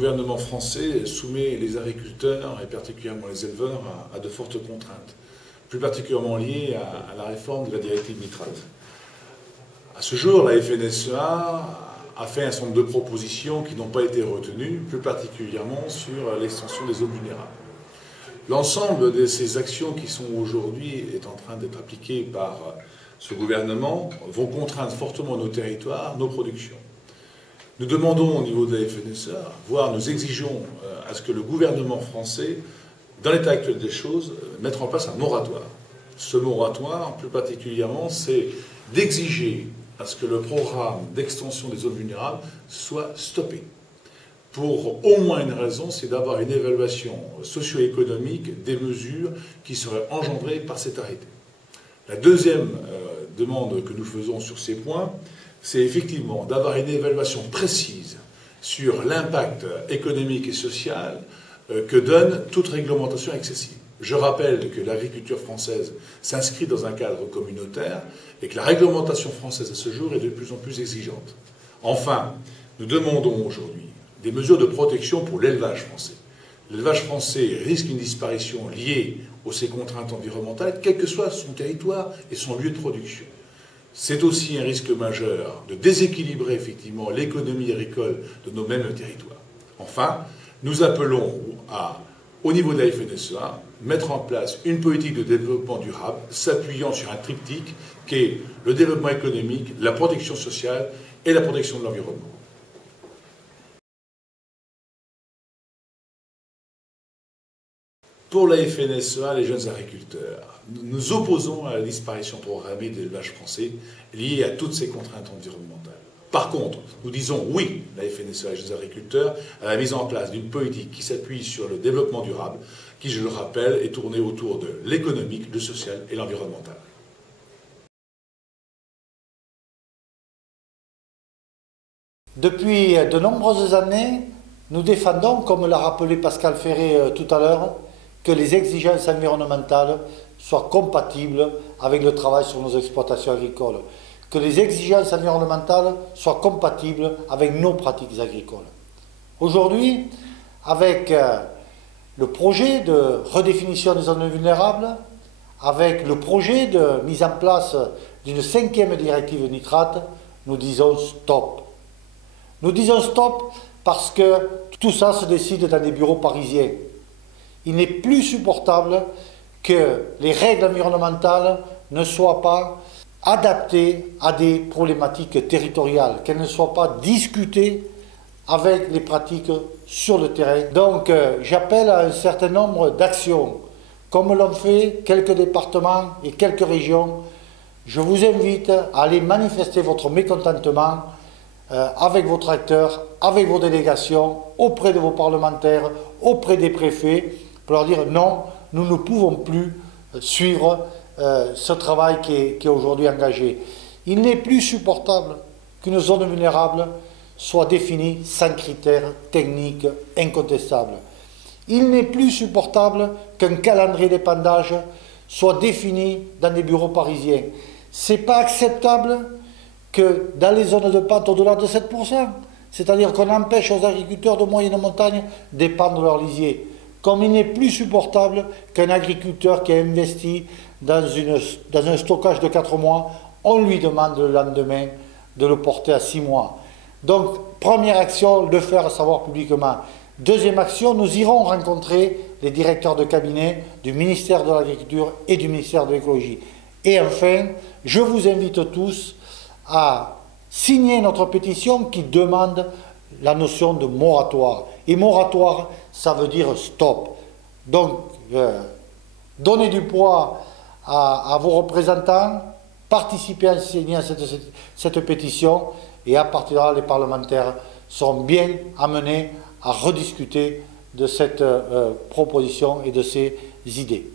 gouvernement français soumet les agriculteurs, et particulièrement les éleveurs, à de fortes contraintes, plus particulièrement liées à la réforme de la directive nitrate. À ce jour, la FNSEA a fait un certain nombre de propositions qui n'ont pas été retenues, plus particulièrement sur l'extension des zones vulnérables. L'ensemble de ces actions qui sont aujourd'hui en train d'être appliquées par ce gouvernement vont contraindre fortement nos territoires, nos productions. Nous demandons au niveau de la FNSEA, voire nous exigeons à ce que le gouvernement français, dans l'état actuel des choses, mette en place un moratoire. Ce moratoire, plus particulièrement, c'est d'exiger à ce que le programme d'extension des zones vulnérables soit stoppé. Pour au moins une raison, c'est d'avoir une évaluation socio-économique des mesures qui seraient engendrées par cet arrêté. La deuxième demande que nous faisons sur ces points, c'est effectivement d'avoir une évaluation précise sur l'impact économique et social que donne toute réglementation excessive. Je rappelle que l'agriculture française s'inscrit dans un cadre communautaire et que la réglementation française à ce jour est de plus en plus exigeante. Enfin, nous demandons aujourd'hui des mesures de protection pour l'élevage français. L'élevage français risque une disparition liée aux ces contraintes environnementales, quel que soit son territoire et son lieu de production. C'est aussi un risque majeur de déséquilibrer effectivement l'économie agricole de nos mêmes territoires. Enfin, nous appelons au niveau de la FNSEA, mettre en place une politique de développement durable s'appuyant sur un triptyque qui est le développement économique, la protection sociale et la protection de l'environnement. Pour la FNSEA, les jeunes agriculteurs, nous nous opposons à la disparition programmée de l'élevage français liée à toutes ces contraintes environnementales. Par contre, nous disons oui, la FNSEA et les jeunes agriculteurs, à la mise en place d'une politique qui s'appuie sur le développement durable, qui, je le rappelle, est tournée autour de l'économique, le social et l'environnemental. Depuis de nombreuses années, nous défendons, comme l'a rappelé Pascal Ferré tout à l'heure, que les exigences environnementales soient compatibles avec le travail sur nos exploitations agricoles, que les exigences environnementales soient compatibles avec nos pratiques agricoles. Aujourd'hui, avec le projet de redéfinition des zones vulnérables, avec le projet de mise en place d'une 5e directive nitrate, nous disons stop. Nous disons stop parce que tout ça se décide dans des bureaux parisiens. Il n'est plus supportable que les règles environnementales ne soient pas adaptées à des problématiques territoriales, qu'elles ne soient pas discutées avec les pratiques sur le terrain. Donc j'appelle à un certain nombre d'actions, comme l'ont fait quelques départements et quelques régions. Je vous invite à aller manifester votre mécontentement avec vos tracteurs, avec vos délégations, auprès de vos parlementaires, auprès des préfets, pour leur dire non, nous ne pouvons plus suivre ce travail qui est aujourd'hui engagé. Il n'est plus supportable qu'une zone vulnérable soit définie sans critères techniques incontestables. Il n'est plus supportable qu'un calendrier d'épandage soit défini dans des bureaux parisiens. Ce n'est pas acceptable que dans les zones de pente au-delà de 7%, c'est-à-dire qu'on empêche aux agriculteurs de moyenne montagne d'épandre leur lisier. Comme il n'est plus supportable qu'un agriculteur qui a investi dans un stockage de 4 mois, on lui demande le lendemain de le porter à 6 mois. Donc, première action, le faire savoir publiquement. Deuxième action, nous irons rencontrer les directeurs de cabinet du ministère de l'Agriculture et du ministère de l'Écologie. Et enfin, je vous invite tous à signer notre pétition qui demande la notion de moratoire. Et moratoire, ça veut dire stop. Donc, donnez du poids à vos représentants, participez à signer cette pétition, et à partir de là, les parlementaires seront bien amenés à rediscuter de cette proposition et de ces idées.